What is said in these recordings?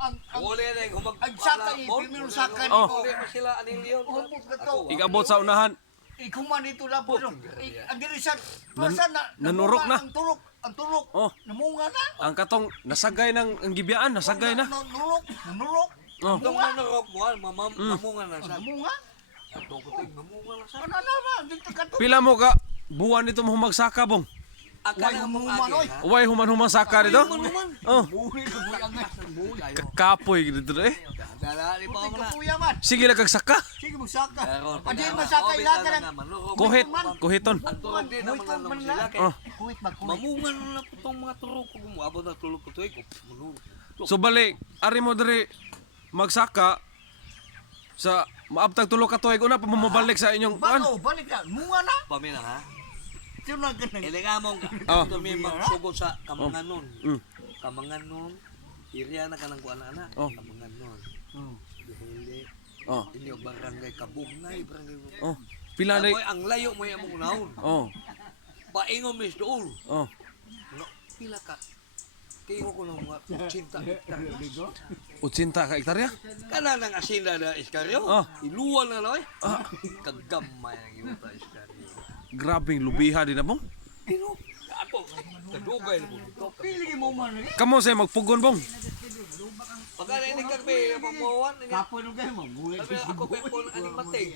ang saka primero saka Oh. Sila aning leon. Humog ka to. Igabot sa unahan. Ikuman ito lang po. Ang dirisan, nanurok na. Ang turok. Oh. Namunga na. Ang katong nasagay ng ang gibiyaan, nasagay na. Nanurok. Oh. Itong manurok mo, mamunga na siya. Namunga. Ito ko ting mamunga na siya. Ano na, dito ka to. Pila mo ka buwan dito mo humagsaka bong. Ang kanang Human, oy. agi. Uway human saka dito. Oh, Buhi ka buhi ang buhi. kapoy dito eh. Dala pa mo na. Kuya man. Sige lang kagsaka. Sige magsaka. Pero Adi masaka ilaga lang. Kuhiton. Ang turok din naman na naman sila kay Oh. Kuwit ba kuwit. mamunga na po tong mga turok kung moabot na tulog ko to ko. So balik, ari mo diri magsaka sa maabtag tulo ka tuig una pa mo mabalik sa inyong kuan. Bago balik na. Munga na. Pamina ha. Sino na ganun? Ilingamong Oh. kami magsugod sa Kamanganon. Mm. Kamanganon. Iriya na kanang kuan ana. Oh. Kamanganon. Dihili. Oh. Inyo barangay Kabungnay, barangay. Oh. Pila na. Ang layo mo yung naon. Oh. Paingon mis dool. Oh. No, pila ka. Kingo ko ng mga 80 hektar. 80 ka hektarya? Kana nang asinda na iskaryo. Oh. Iluwan na loy. Kagamay ang iwata iskaryo. Grabing lubiha din na bong. Pero ako kadugay mo dito. Pili mo man. Kamo say magpugon bong. Pagka ini karbe pamuwan ni. Kapo nung kayo mo. Buhi. Sabi ako kay pon ani matay.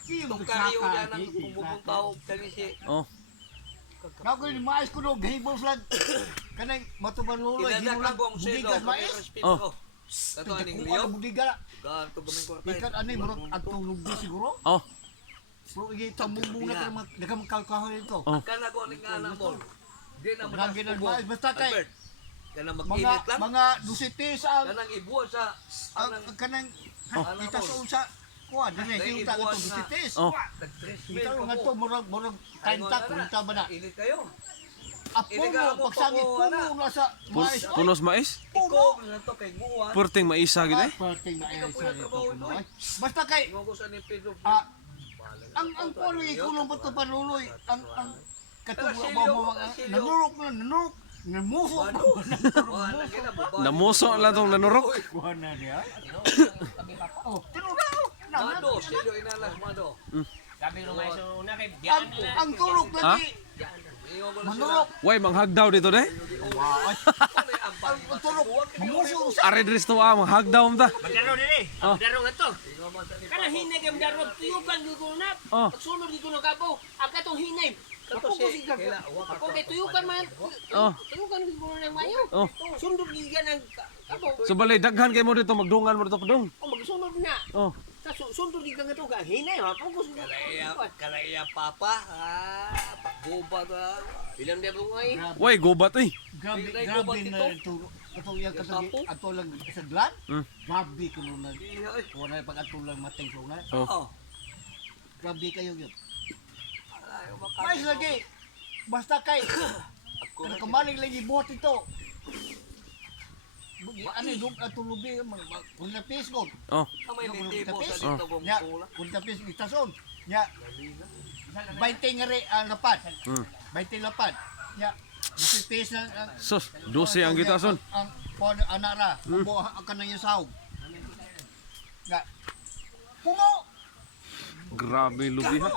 Sige Tong magsaka. karyo diyan ang pumupuntaw kani si. Oh. Ako ni mais ko no gahibol flag. Kanang matubaluloy Iladak ginulag ang buong selo. budigas mais. Oh. Kato aning Kuha liyo. na budiga. Ganto gamay ko. Ikan ani murag atong lugdi siguro. Oh. Pero igi tamumuna ka naman daga magkalkahoy ito. Oh. Kana ko aning ana mo. Di na mo Lagi na mais basta kay Kana mga mag-init lang. mga dusitis ang Kanang ibuwa sa ang kanang kita sa kuha dili kita Ibuwas ito na. dusitis. Oh. Kita ro nga to murag tainta kunta ba na. Init kayo. Apuno pagsangit puno na sa mais. Punos mais? Iko na to kay guwa. Perting maisa gid eh. Perting mais sa ito. Basta kay Ingo ko sa ni Pedro. ang puno ikulong pa to paluloy ang katuwa mo nanurok namuso Wala gina baba. Namuso lang tong nanurok. kuha na dia. Oh, tinuro na. Mado, silo inalas mado. Sabi nung may so una kay Ang turok lagi. Ingo ko na sila. Manurok. Way manghagdaw dito de. Ang turok. Mamuso sa. Are dres to ang manghagdaw ta. Magdaro dili. Magdaro nga to. Kana hinay kay magdaro tuyukan gyud ko na. Oh. Pagsulod gyud ko na kapo. Aga tong hinay. Kato si kila wa Ako kay tuyukan man. Oh. Tuyukan gyud ko na mayo. Oh. Sundot gyud yan ang kapo. So balay daghan kay mo dito magdungan mo dito padung. O magsunod na. Oh. Sa sundot gyud ka to ka hinay ha. Pagkus Kala iya papa. Paguba ta. Bilang dia bungay. Way gobat eh. Grabe Grabe na turok. Atong yang katong ato lang sa dlan. Grabe ko na. Wala pag ato lang mateng ko na. Oh. Grabe kayo gyud. Alayo Mais lagi. Basta kay kada kamaling lagi buhat ito. Ano yung atulubi kung napis ko. Oh. Kamay nitibo sa dito bong Ya, pula. kung tapis itason. Ya. 20 nga rin ang lapad. 20 lapad. Ya. 10 pesos na Sus, 12 ang kita son. ang pon anak ra. Kubo ka na yung sahog. Ya. Puno. Grabe lubiha.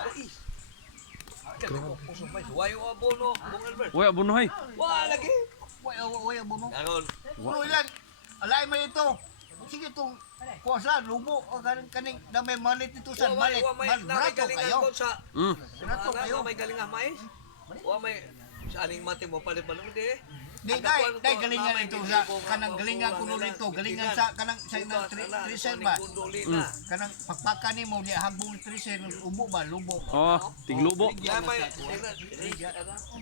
Wayo abono, Bong Albert. Way abunoy. Wa lagi. Waya buno. Karon, Puno ilan. Alay man ito. Sige itong kuwasa, lubo, o kaning na may malit ito sa malit. may Barato kayo. galingan ko sa Barato kayo. may galingan mais. Wa may sa aning mati mo palit ba naman di? Di dai galingan ito sa kanang galingan kuno dito, galingan sa kanang sa treasure ba. Kanang pagpaka nimo di hambong treasure ubo ba lubo. Oh, tiglubo. Ya may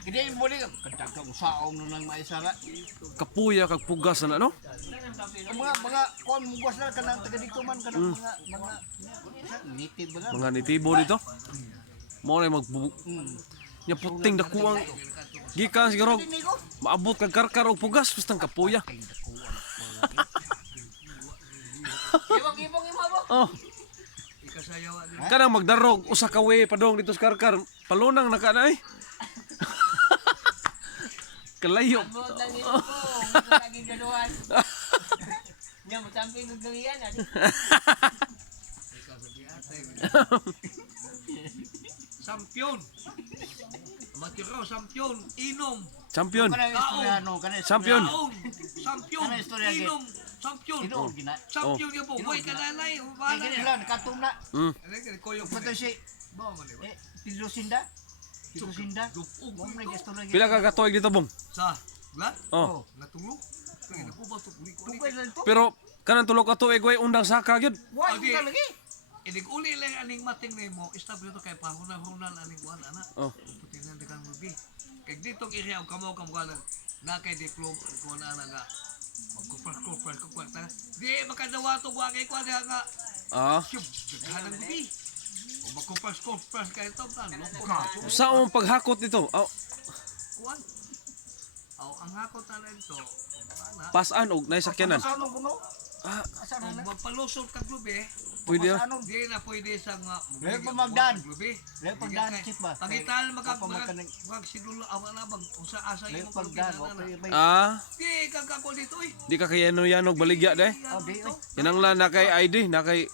Gidi mo di kadang usaong no nang maisara. Kapuya kag pugas na no? Ang mga kon mugwas na kanang taga dito man kanang mga native ba. Mga nitibo dito. Mo na mag nya puting dakuang gikan siguro maabot kag karkar og pugas basta kapuya. Ibang-ibang imo ba? Oh. Kanang magdarog usa ka way padong dito sa karkar palunang na kana eh. Kalayo. Mo lang imo ko. Lagi galuhan. Nya mo champion ng galian ani. Sampiyon. Matiro, sampiyon. Inom. Champion. Kana istorya no, kana Champion. Kaon. Sampiyon. Ano istorya, Ge? Inom. Sampiyon. Ino gina. Sampiyon niya po. Boy, kananay. Kaya Bahala gani niya. lang katum na. Mm. Ano yung koyong Pati si Bawa man diba? Pedro Sinda. Pedro Sinda. Lupog Mo mo na ito. istorya. Pila ka katuig dito bong? Sa glat? Oh. Natulog? Kaya nakuha ito. Tugay lang to. Pero kanang tulo ka tuig way undang saka gyud. Why Adi. ka lagi? Inig-uli lang aning mating na mo. Istablo ito kay pahunan-hunan aning buwan, anak. Oh. Puti na dekan mo bi. Kaya ditong area ang kamo na kay diploma ko na nga. Magkupal. Di makadawa to buwan kay kwa nga. Ah. Siyub, hanang bi. O magkupal kay ito. Loko. Sa mong paghakot dito? Oh, Kuwan. Aw, ang hakot na rin to. Ana. pasan og nay sakyanan. Sa ano kuno? Ah, Asa na? Kung magpalusot ka klubi, pwede na. Ano? di na pwede sa nga. Leo pa magdan. Klubi. Leo pagdan chip ba? Pagitan Kapamakaning- magsidula awa na bang unsa asa Leo imo klubi pagdan. na na. Okay, may Ah, Di kagako dito eh. di ka kayano yanog baligya deh. Oh, di oy. Kinanglan na kay ID na kay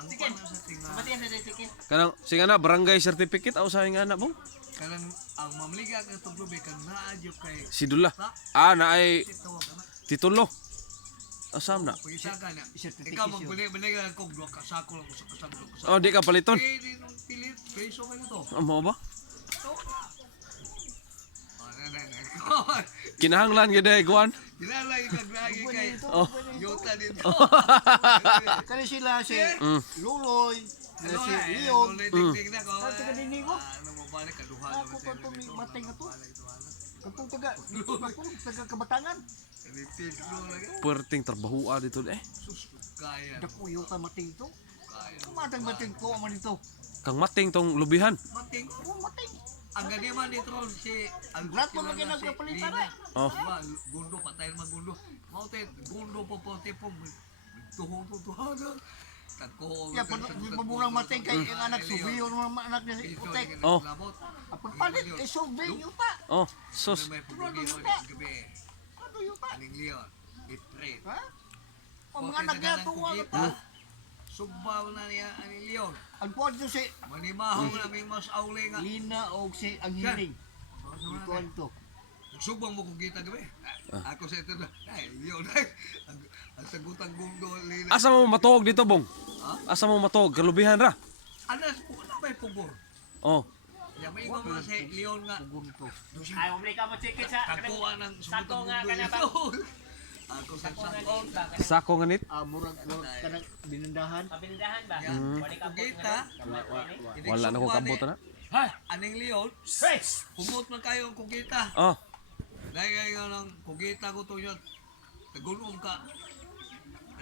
Ang pano sa tinga. Matiyan sa ticket. kanang singa na barangay certificate aw sa nga na bong. Kanang ang mamliga ka itong klubi kan naadyo kay Sidula. Ah, na ay tawag ka na. titulo. Asam na. Pagisaga na. Certification. Ikaw magbili ka kog duha ka sako lang sa kasablo ko sa. Oh, di ka paliton. Di nung pilit peso ka nito. Amo ba? Oh, na. Kinahanglan gyud ay guan. Kilala yung kaglagi kay Oh. Yota dito. Kani sila si Mm. Luloy, Ano si nga, Leon. tingting na ko. Ah, taga Dinigo. Ano mo balik ka duha Ako pa to may matay nga to. Katong taga Kabatangan. Ini Pedro lagi. Perting trabahoa dito eh. Sus kaya. Dako yung ka mating to. Kaya. Matang mating ko man dito. Kang mating tong lubihan. Mating. Oh, mating. Ang gani man dito si Lahat mo lagi nagpapalitan na. Oh. Gundo patay man gundo. Mau te gundo po po tuhong tuhanan. Tagko. Ya pabunang mating kay ang anak subiyo ng mga anak niya si Utek. Oh. Apang palit kay subi yuta. Oh, sus. May puguli ko gabi. Ano yuta? Aning Leon. Itre. Ha? Ang mga anak niya tuwa ka to. Subaw na niya ani Leon. Ang puwan to si Manimahaw na may mas aule nga. Lina o si ang hiling. Ito ang to. Subang mo kung kita gabi. Ako sa ito na. Ay, Leon. Ang sagutang gundo Lina. Asa mo matuog dito bong? Asa mo matuog kalubihan ra? Anas po na may pugor. Oh. Ya may ingon mo si Leon nga. Gunto. Ay, umli ka mo ticket sa Kakuha ng Sako sagutang nga gundo. ka na ba? Ako sa Sako nga sakon. din ba? Sako nganit. Murag kanang binandahan. Pabinindahan ba? Mm. Wali ka po Kita. Wala na ko kabot na. Ha? Aning Leon. Fresh! Humot man kayo ang kugita. Oh. Dahil kayo ng kugita ko to yun. Nagunom ka.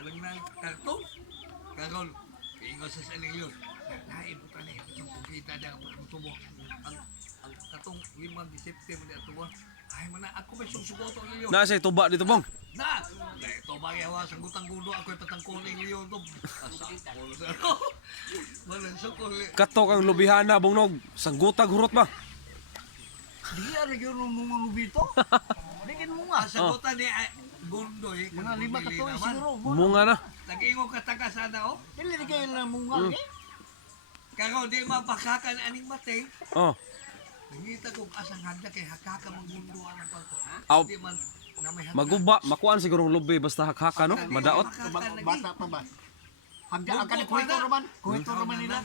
Alang na karton. Karon, ingo sa saling yun. Lain po tani yung kugita dyan ang tubo. Ang katong 5 de September na tubo. Ay mana ako may susugo to niyo. Na say tuba dito bong. Na! Ito bagyawa sa gutang gundo ako'y patangkuling liyon to. Asa ko sa Manan sa ko. Kato kang lubihan na bungnog. Sanggutag hurot ba? Di ara gyud mo mga lubito. Digin mo nga. Sa gutan ni gundo eh. Mga 5 ka to siguro. Munga na. Nag-ingo ka taga sana oh. Dili di kayo na munga eh. Karon di mapakakan aning matay. Oh. Nangita ko asang hagda kay hakaka manggunduan ang pagko. Aw. Di man na may hakaka. Maguba, makuan sigurong lubi basta hakhaka no. Madaot. Bata pa ba? Hanggang ang kanang kuwento raman. Kuwento raman nila.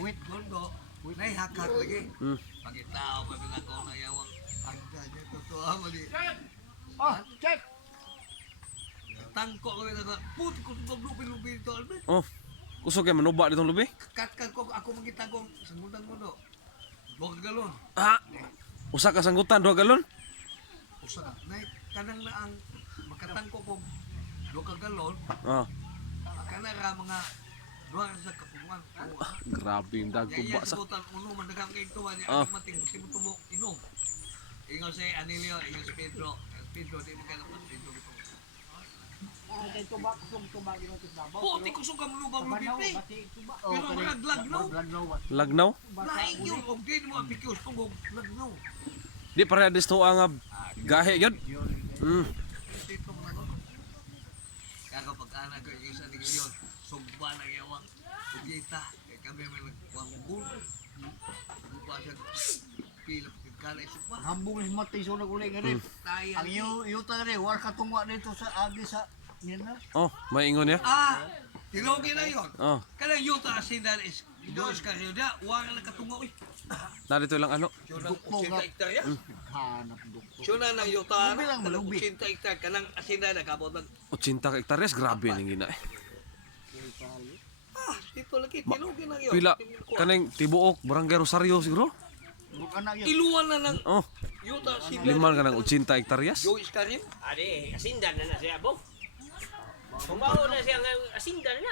Wait, gundo. Nay hakak lagi. Mm. Pagitao pa bila ko na yawang hagda niya totoo mo di. Oh, check. Tangko ko na puti ko tugog lupi-lupi to albe. Oh. Kusog kay manuba ditong lubi. Kat ko ako mangita ko sa mundang mundo. Bog galon. Ah. Usa ka sanggutan 2 galon. Usa ka. Nay kanang na ang makatangko ko 2 ka galon. Ah. Kana ra mga duha sa kapungan. Grabe yung dagtuba sa. Butan uno man dagang kay tuwa niya Ah. ang mating simutubok inom. Ingon si Anilio, ingon si Pedro. Pedro di mo kaya naman Pedro ito. Kay tuba kusog gino ti Davao. Puti ko suka mo lubang lubi. Oh, Pero mga laglaw. Laglaw. Lagnaw. Laing yun, og di mo apikos pag laglaw. Di para disto ang gahe gyud. Mm. Dito mo na Kakapag-anak ko yung isa ni ngayon, sugba na yawang kugita. Kaya kami may nagwambul. Sugba siya, pilap kagkalay sugba. Hambong ni matay so nagulay nga rin. Tayan. Ang yuta rin, wala katungwa dito sa agi sa yan na. Oh, may ingon niya. Tinugi na yun. Oh, Kanang yuta asindan is dos ka rin na, wala na katunga. Uy, narito lang ano. siya nang 80 hektarya. Hanap doktor. Siya na ng yuta, Lubi lang, kanang lubi. 80 hektarya, kanang asindan na kabot ng 80 ka hektares, grabe ning gina. dito lagi, tinugi na yun. Pila kaneng tibuok barangay Rosario siguro. Anak yun. Iluwan na ng Oh, yuta asindan. liman ka ng 80 hektaryas. Joyce ka rin. Ade, asindan na na siya, bong. Kumaho na siya nga asindan na.